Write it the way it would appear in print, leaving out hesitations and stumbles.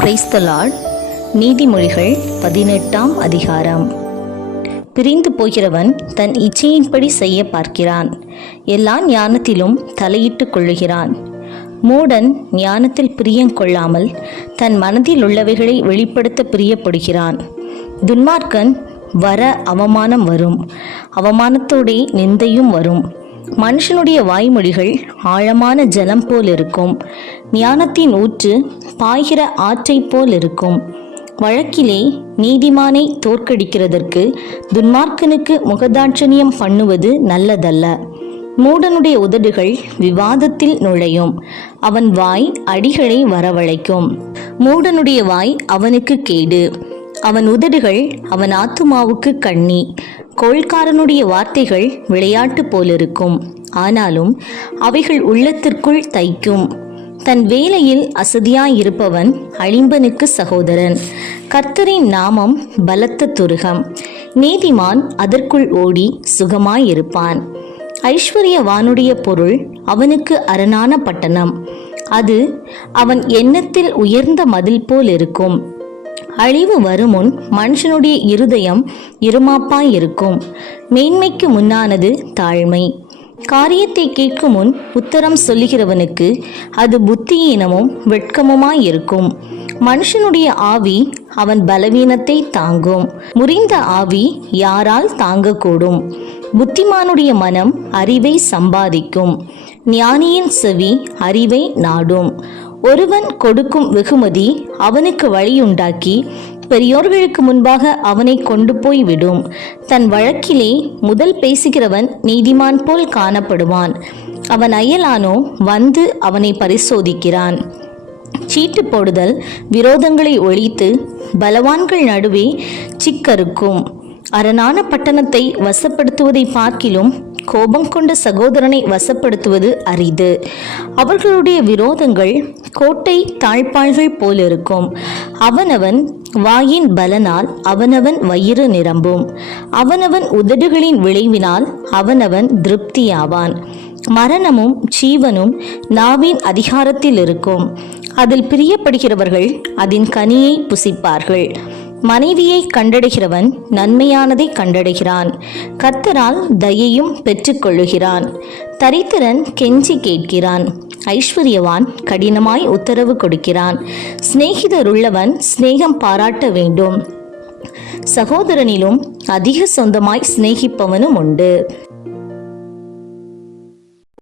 Praise the Lord. நீதிமொழிகள் 18ஆம் அதிகாரம். பிரிந்து போகிறவன் தன் இச்சையின்படி செய்ய பார்க்கிறான், எல்லா ஞானத்திலும் தலையிட்டுக் கொள்ளுகிறான். மூடன் ஞானத்தில் பிரியம் கொள்ளாமல் தன் மனதில் உள்ளவைகளை வெளிப்படுத்த பிரியப்படுகிறான். துன்மார்க்கன் வர அவமானம் வரும், அவமானத்தோடே நிந்தையும் வரும். மனுஷனுடைய வாய்மொழிகள் ஆழமான ஜலம் போல் இருக்கும், ஞானத்தின் ஊற்று பாய்கிற ஆற்றை போல் இருக்கும். வழக்கிலே நீதிமானை தோற்கடிக்கிறதற்கு துன்மார்க்கனுக்கு முகதாட்சணியம் பண்ணுவது நல்லதல்ல. மூடனுடைய உதடுகள் விவாதத்தில் நுழையும், அவன் வாய் அடிகளை வரவழைக்கும். மூடனுடைய வாய் அவனுக்கு கேடு, அவன் உதடுகள் அவன் ஆத்துமாவுக்கு கண்ணி. கோள்காரனுடைய வார்த்தைகள் விளையாட்டு போலிருக்கும், ஆனாலும் அவைகள் உள்ளத்திற்குள் தைக்கும். தன் வேலையில் அசதியாயிருப்பவன் அழிம்பனுக்கு சகோதரன். கர்த்தரின் நாமம் பலத்த துருகம், நீதிமான் அதற்குள் ஓடி சுகமாயிருப்பான். ஐஸ்வர்யவானுடைய பொருள் அவனுக்கு அரணான பட்டணம், அது அவன் எண்ணத்தில் உயர்ந்த மதில் போல் இருக்கும். அழிவு வருமுன் மனுஷனுடைய இருதயம் இருமாப்பாயிருக்கும், மேன்மைக்கு முன்னானது தாழ்மை. காரியத்தை கேட்கும் முன் உத்தரம் சொல்லுகிறவனுக்கு அது புத்தியீனமும் வெட்கமுமாயிருக்கும். மனுஷனுடைய ஆவி அவன் பலவீனத்தை தாங்கும், முறிந்த ஆவி யாரால் தாங்கக்கூடும்? புத்திமானுடைய மனம் அறிவை சம்பாதிக்கும், ஞானியின் செவி அறிவை நாடும். ஒருவன் கொடுக்கும் வெகுமதி அவனுக்கு வழியுண்டாக்கி பெரியோர்களுக்கு முன்பாக அவனை கொண்டு போய் விடும். தன் வழக்கிலே முதல் பேசுகிறவன் நீதிமான் போல் காணப்படுவான், அவன் அயலானோ வந்து அவனை பரிசோதிக்கிறான். சீட்டு போடுதல் விரோதங்களை ஒழித்து பலவான்கள் நடுவே சிக்கறுக்கும். அரணான பட்டணத்தை வசப்படுத்துவதை பார்க்கிலும் கோபம் கொண்ட சகோதரனை வசப்படுத்துவது அரிது. அவர்களுடைய விரோதங்கள் கோட்டை தாழ்பாள்கள் போலிருக்கும், அவனவன் வாயின் பலனால் அவனவன் வயிறு நிரம்பும், அவனவன் உதடுகளின் விளைவினால் அவனவன் திருப்தியாவான். மரணமும் ஜீவனும் நாவின் அதிகாரத்தில் இருக்கும், அதில் பிரியப்படுகிறவர்கள் அதன் கனியை புசிப்பார்கள். மனைவியை கண்டடைகிறவன் நன்மையானதை கண்டடைகிறான், கர்த்தரால் தயையும் பெற்றுக்கொள்ளுகிறான். தரித்திரன் கெஞ்சி கேட்கிறான், ஐஸ்வர்யவான் கடினமாய் உத்தரவு கொடுக்கிறான். சிநேகிதருள்ளவன் சிநேகம் பாராட்ட வேண்டும், சகோதரனிலும் அதிக சொந்தமாய் சிநேகிப்பவனும் உண்டு.